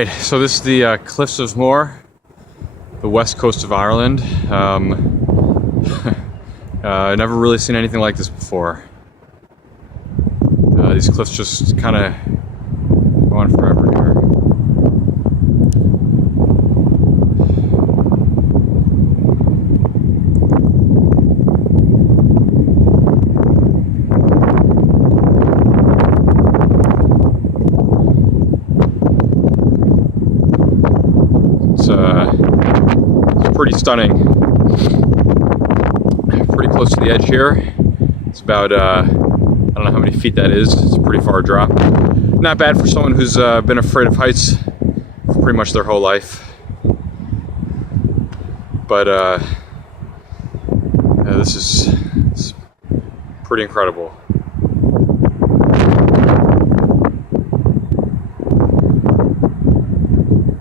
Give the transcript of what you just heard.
Right, so this is the Cliffs of Moher, the west coast of Ireland. I've never really seen anything like this before. These cliffs just kind of go on forever here. It's pretty stunning. Pretty close to the edge here. It's about, I don't know how many feet that is. It's a pretty far drop. Not bad for someone who's been afraid of heights for pretty much their whole life. But this is pretty incredible.